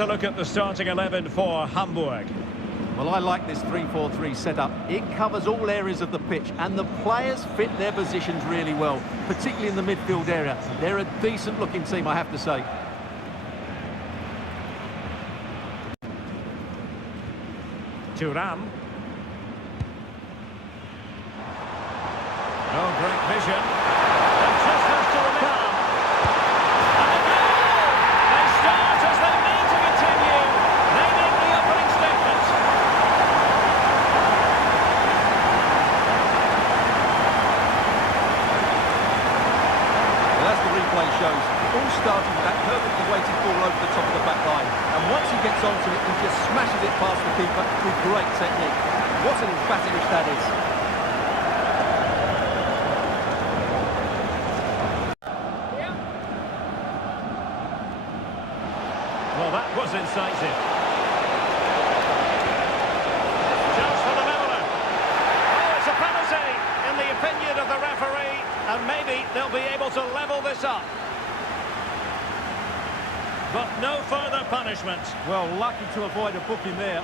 a look at the starting 11 for Hamburg. Well, I like this 3-4-3 setup. It covers all areas of the pitch, and the players fit their positions really well, particularly in the midfield area. They're a decent-looking team, I have to say. Thuram. Oh, great vision. And just has to remain. And a goal! They start as they need to continue. They make the opening statement. Well, as the replay shows, it all started with that perfectly weighted ball over the top of the back line. And once he gets onto it, he just smashes it past the keeper with great technique. What an emphatic finish that is. Well, that was incisive. Chance for the leveller. Oh, it's a penalty, in the opinion of the referee, and maybe they'll be able to level this up. But no further punishment. Well, lucky to avoid a booking there.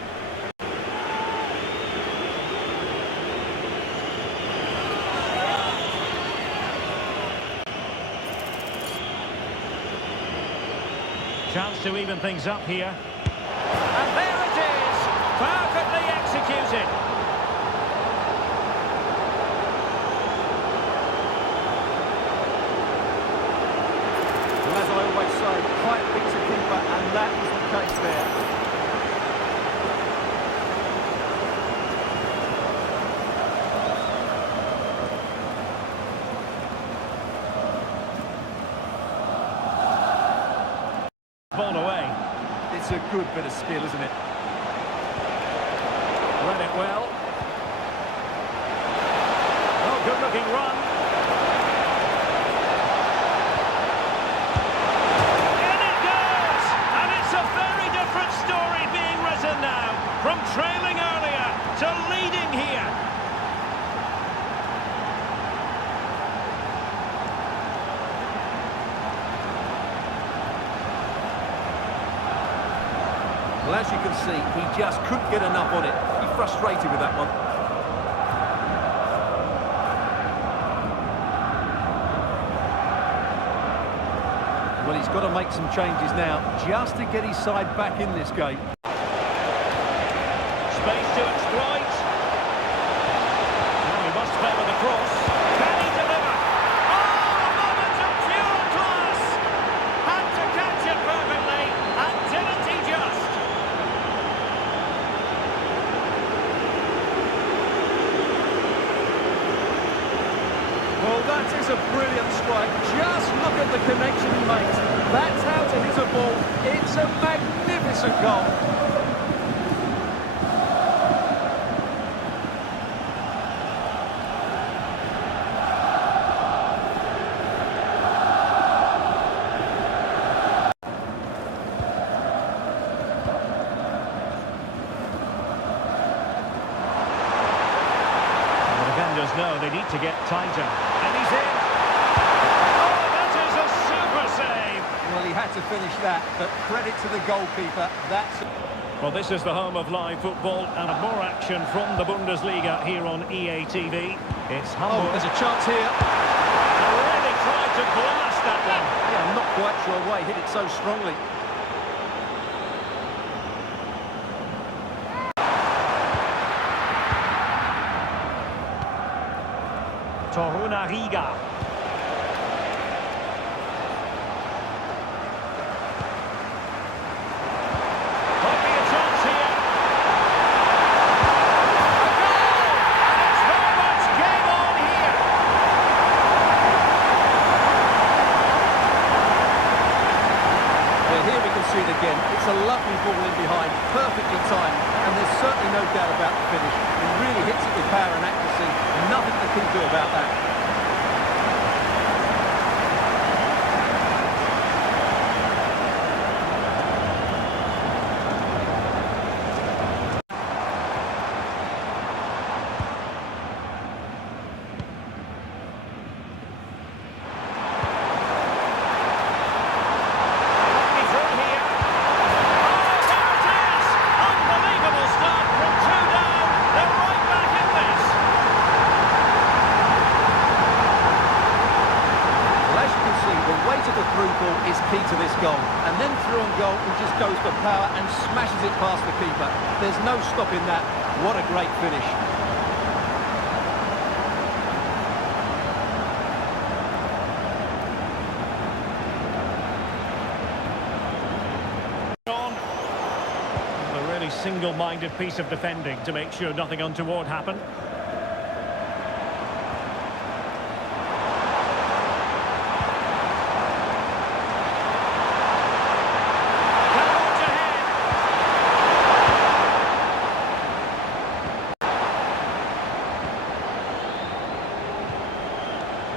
Chance to even things up here. And there it is! Perfectly executed. Well, as I always say, height beats a keeper, and that was the case there. Ball away. It's a good bit of skill, isn't it? Read it well. Oh, good-looking run. In it goes! And it's a very different story being written now. From trailing earlier to leading here. Well, as you can see, he just couldn't get enough on it. He's frustrated with that one. Well, he's got to make some changes now, just to get his side back in this game. Space to exploit. Now he must favour the cross. Can he deliver? Oh, a moment of pure class! Had to catch it perfectly, and didn't he just? Well, that is a brilliant strike. Just look at the connection he makes. That's how to hit a ball. It's a magnificent goal. The defenders know they need to get tighter. And he's in. Oh, that is a super save. Well, he had to finish that, but credit to the goalkeeper. That's... Well, this is the home of live football, and more action from the Bundesliga here on EA TV. It's Oh, Hamburg. there's a chance here. They really tried to blast that one. Yeah, I'm not quite sure why he hit it so strongly. Torunariga. Might be a chance here. A goal! And it's very much game on here. Well, here we can see it again. It's a lovely ball in behind, perfectly timed, and there's certainly no doubt about the finish. He really hits it with power and accuracy. Nothing the keeper do about that. goal. And then through on goal, he just goes for power and smashes it past the keeper. There's no stopping that. What a great finish. A really single-minded piece of defending to make sure nothing untoward happened.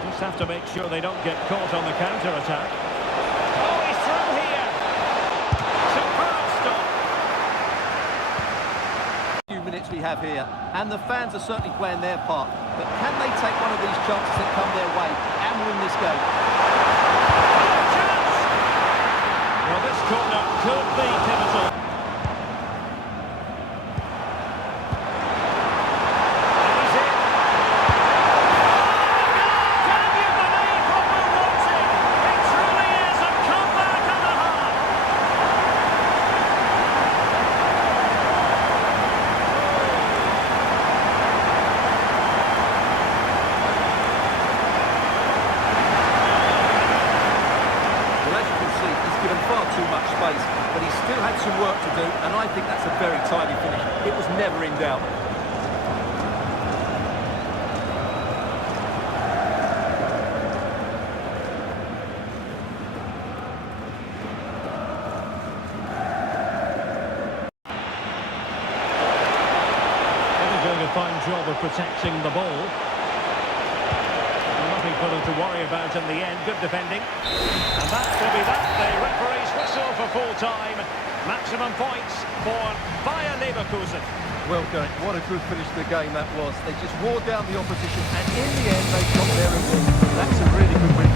Just have to make sure they don't get caught on the counter-attack. Oh, he's through here! Superb stop! Few minutes we have here, and the fans are certainly playing their part. But can they take one of these chances that come their way and win this game? Oh, chance! Well, this corner could be pivotal. Too much space, but he still had some work to do, and I think that's a very tidy finish. It was never in doubt. They're doing a fine job of protecting the ball. Nothing for them to worry about in the end. Good defending. And that will be that. The referee's whistle for full time. Maximum points for Leverkusen. Well, Derek, what a good finish to the game that was. They just wore down the opposition, and in the end, they got their reward. That's a really good win.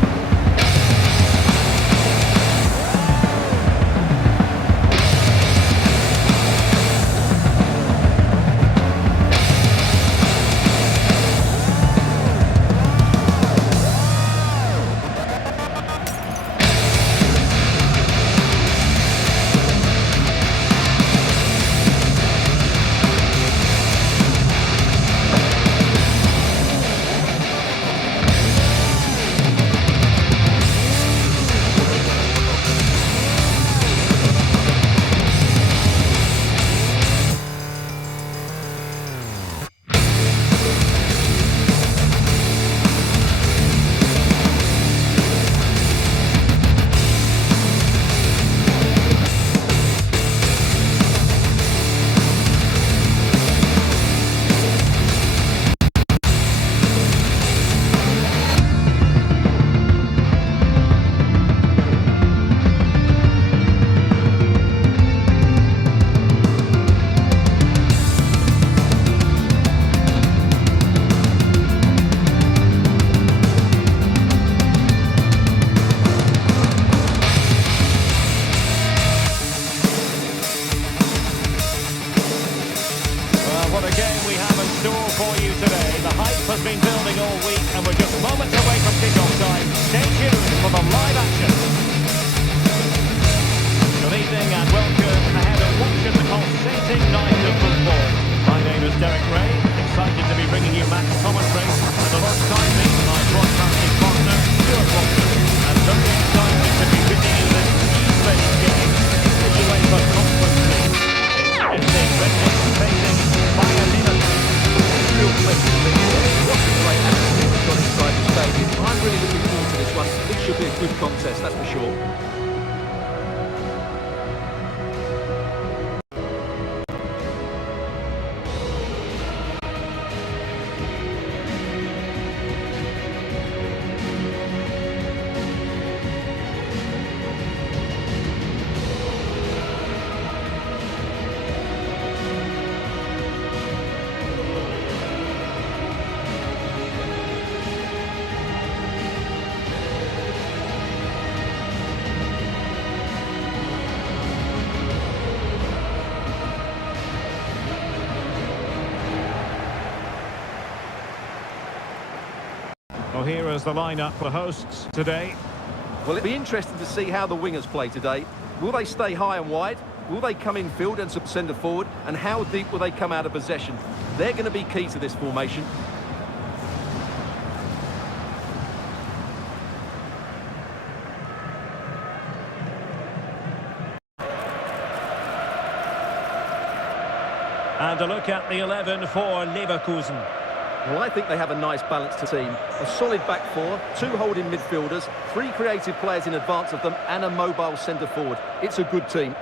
has been building all week, and we're just moments away from kick-off time. Stay tuned for the live action. Good evening and welcome ahead of watching the pulsating night of football. My name is Derek Ray, excited to be bringing you match commentary, and alongside me, my broadcasting partner, Stuart Watson, and very excited to be bringing you this key-based game in the UEFA Conference League. It's the Red facing Leverkusen. What a great atmosphere we've got inside the stadium. I'm really looking forward to this one. It should be a good contest, that's for sure. Well, here is the lineup for hosts today. Well, it'll be interesting to see how the wingers play today. Will they stay high and wide? Will they come in field and centre forward? And how deep will they come out of possession? They're going to be key to this formation. And a look at the 11 for Leverkusen. Well, I think they have a nice balanced team. A solid back four, 2 holding midfielders, 3 creative players in advance of them, and a mobile centre forward. It's a good team.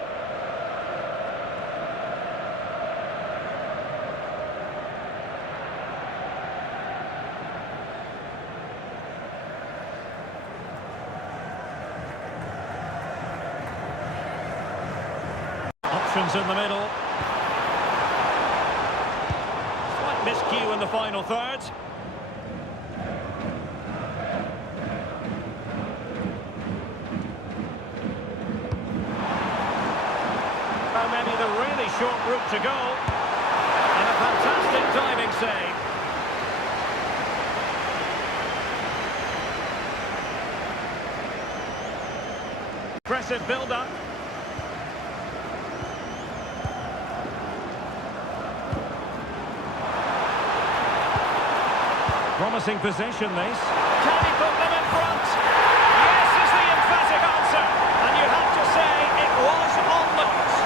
Options in the middle. Miscue in the final third. Oh, maybe the really short route to go. And a fantastic diving save. Impressive build-up. Promising possession, this. Can he put them in front? Yes is the emphatic answer. And you have to say it was on the nose.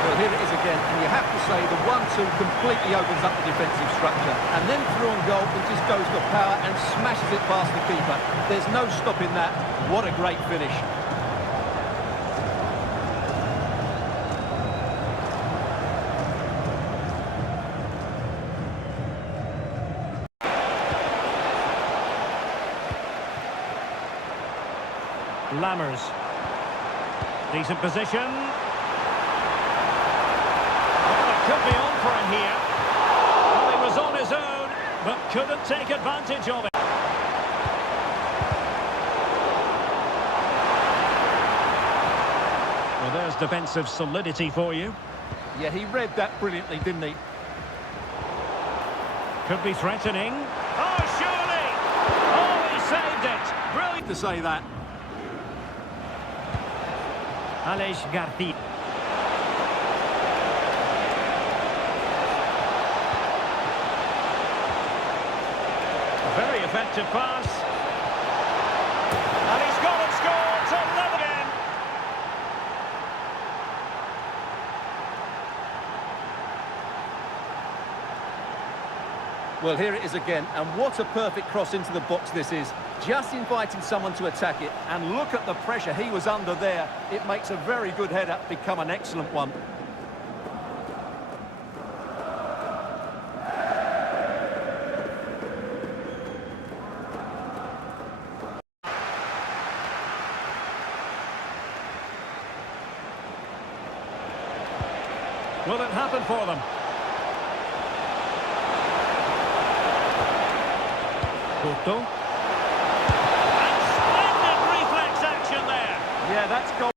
Well, here it is again, and you have to say the 1-2 completely opens up the defensive structure. And then through on goal, he just goes for power and smashes it past the keeper. There's no stopping that. What a great finish. Lammers. Decent position. Well, it could be on for him here. Well, he was on his own, but couldn't take advantage of it. Well, there's defensive solidity for you. Yeah, he read that brilliantly, didn't he? Could be threatening. Oh, surely! Oh, he saved it. Brilliant To say that. Garcia. A very effective pass. And he's got it scored to level again. Well, here it is again, and what a perfect cross into the box this is. Just inviting someone to attack it, and look at the pressure he was under there. It makes a very good header become an excellent one. Will it happen for them? Couto. And splendid reflex action there. Yeah, that's goal.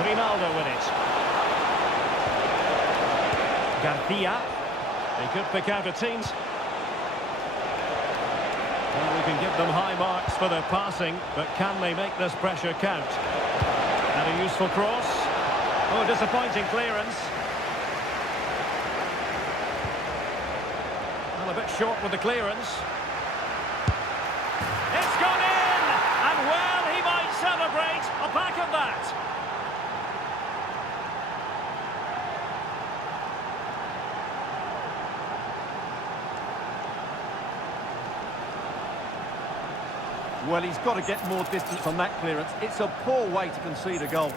Grimaldo with it. Garcia. They could pick out a team. Well, we can give them high marks for their passing, but can they make this pressure count? And a useful cross. Oh, disappointing clearance. Well, a bit short with the clearance. It's gone in! And well, he might celebrate a back of that. Well, he's got to get more distance on that clearance. It's a poor way to concede a goal.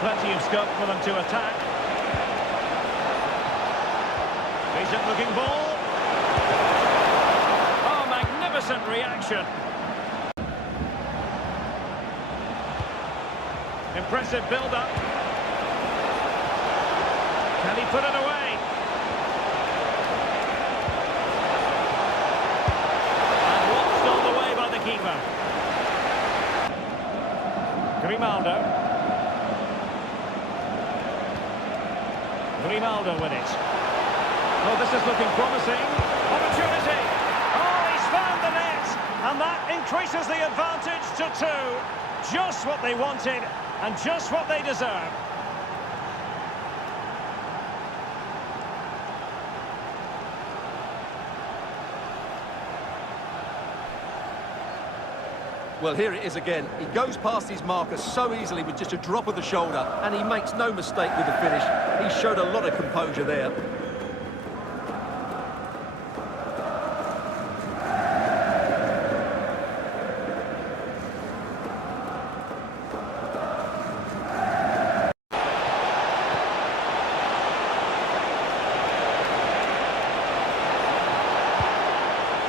Plenty of scope for them to attack. Decent looking ball. Oh, magnificent reaction. Impressive build-up. Can he put it away? Ronaldo. Grimaldo with it. Well, this is looking promising. Opportunity. Oh, he's found the net. And that increases the advantage to 2. Just what they wanted and just what they deserve. Well, here it is again. He goes past his marker so easily with just a drop of the shoulder, and he makes no mistake with the finish. He showed a lot of composure there.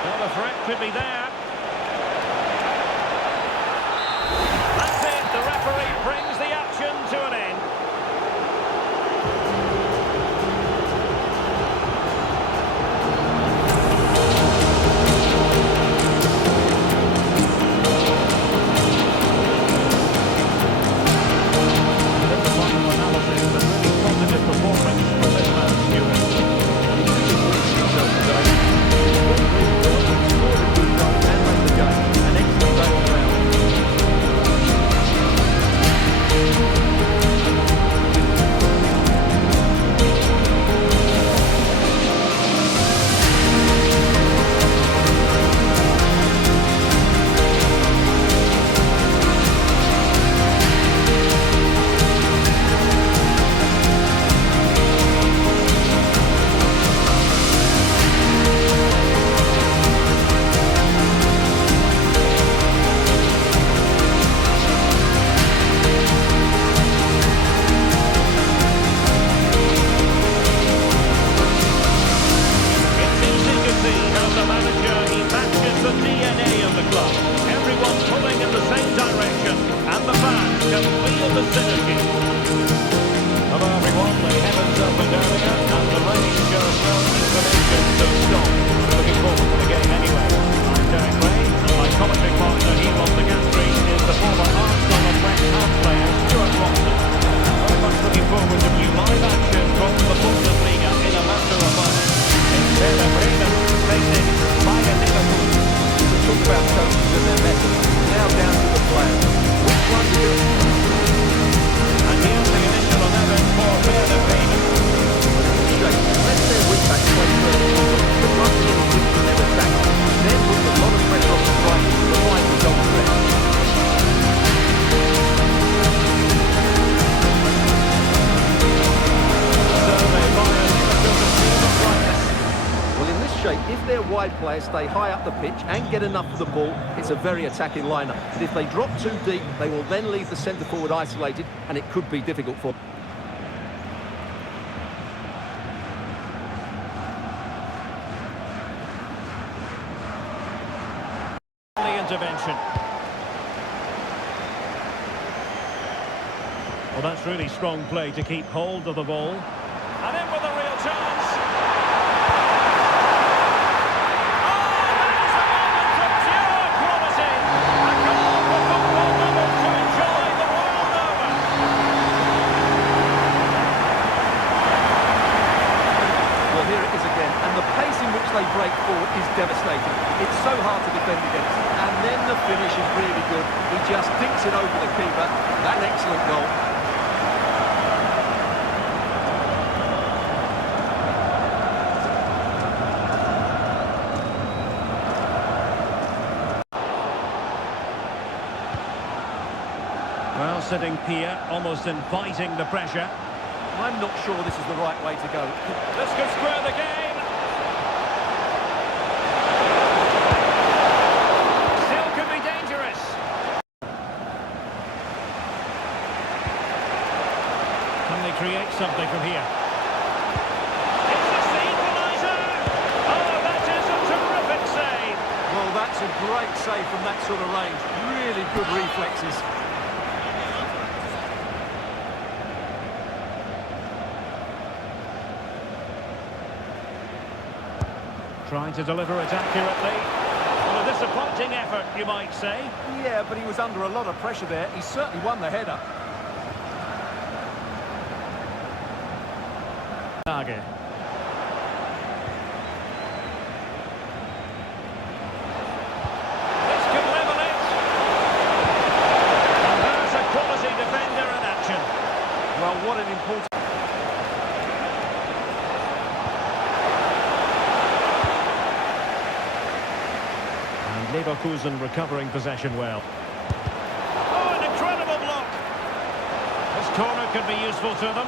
Well, the threat could be there. Brings the action to an end. This is one analysis, a really positive performance for this man, Stuart. An excellent day all round. Hello everyone, the heavens opened earlier and the rain shows no inclination to stop. Looking forward to the game anyway. I'm Derek Ray and my commentary partner here on the gantry is the former Arsenal and West Ham player Stuart Watson. Very much looking forward to new live action from the Bundesliga in a matter of moments. Instead of Bremen facing Bayern Leverkusen. We talk about coaches and their methods. Now down to the players. Which one do you? And here's the initial 11 for Werder Bremen. Let their wing-back play first forward, but run a little deep in their attack. Then put a lot of pressure on the strikers to provide result threat. So they fire Leverkusen team of brightness. Well, in this shape, if their wide players stay high up the pitch and get enough of the ball, it's a very attacking lineup. But if they drop too deep, they will then leave the centre forward isolated, and it could be difficult for them. Intervention. Well, that's really strong play to keep hold of the ball. And in with a real chance. Oh, that is a moment of pure quality. A goal for football lovers to enjoy the world over. Well, here it is again, and the pace in which they break forward is devastating. It's so hard to defend against. And then the finish is really good. He just dinks it over the keeper. That's an excellent goal. Well, sitting Pierre, almost inviting the pressure. I'm not sure this is the right way to go. This could square the game. Create something from here. It's the equaliser! Oh, that is a terrific save! Well, that's a great save from that sort of range. Really good reflexes. Trying to deliver it accurately. Well, a disappointing effort, you might say. Yeah, but he was under a lot of pressure there. He certainly won the header. Target. This could level it. And there's a quality defender in action. Well, what an important... Leverkusen recovering possession well. Oh, an incredible block! This corner could be useful to them.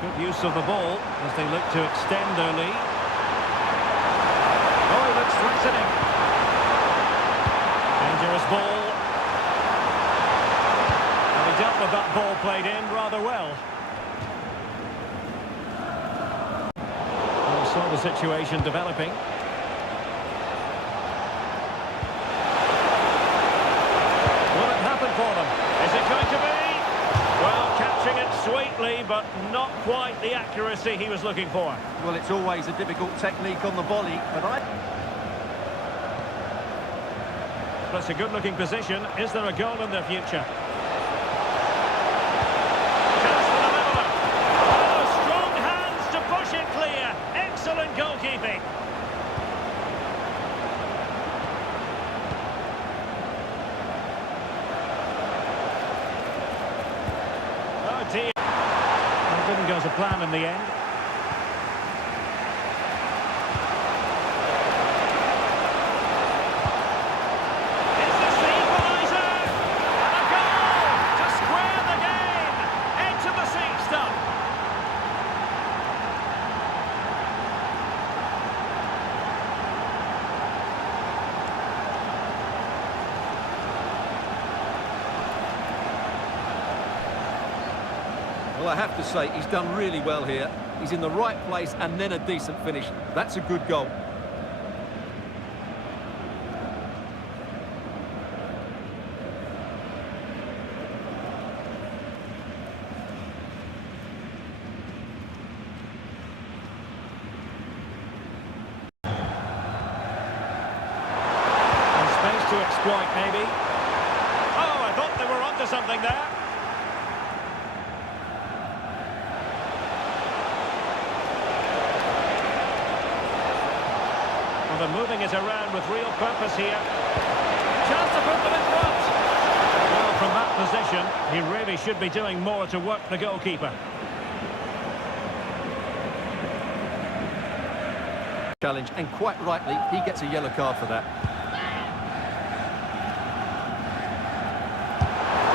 Good use of the ball as they look to extend their lead. Oh, he looks threatening. Dangerous ball. And he dealt with that ball played in rather well. We saw the situation developing. Will it happen for them? Is it going to be? Well, catching it sweetly, but not quite the accuracy he was looking for. Well, it's always a difficult technique on the volley, but That's a good-looking position. Is there a goal in their future? Chance for the leveller. Oh, strong hands to push it clear. Excellent goalkeeping. Oh dear. That didn't go to plan in the end. Well, I have to say, he's done really well here. He's in the right place and then a decent finish. That's a good goal. And space to exploit, maybe. Oh, I thought they were onto something there. They're moving it around with real purpose here. Chance to put them in front. Well, from that position, he really should be doing more to work the goalkeeper. Challenge, and quite rightly, he gets a yellow card for that.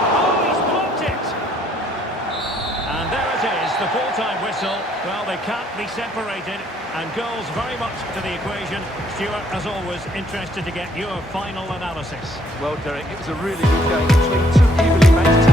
Oh, he's blocked it! And there it is, the full-time whistle. Well, they can't be separated. And goals very much to the equation. Stuart, as always, interested to get your final analysis. Well, Derek, it was a really good game between two evenly matched teams.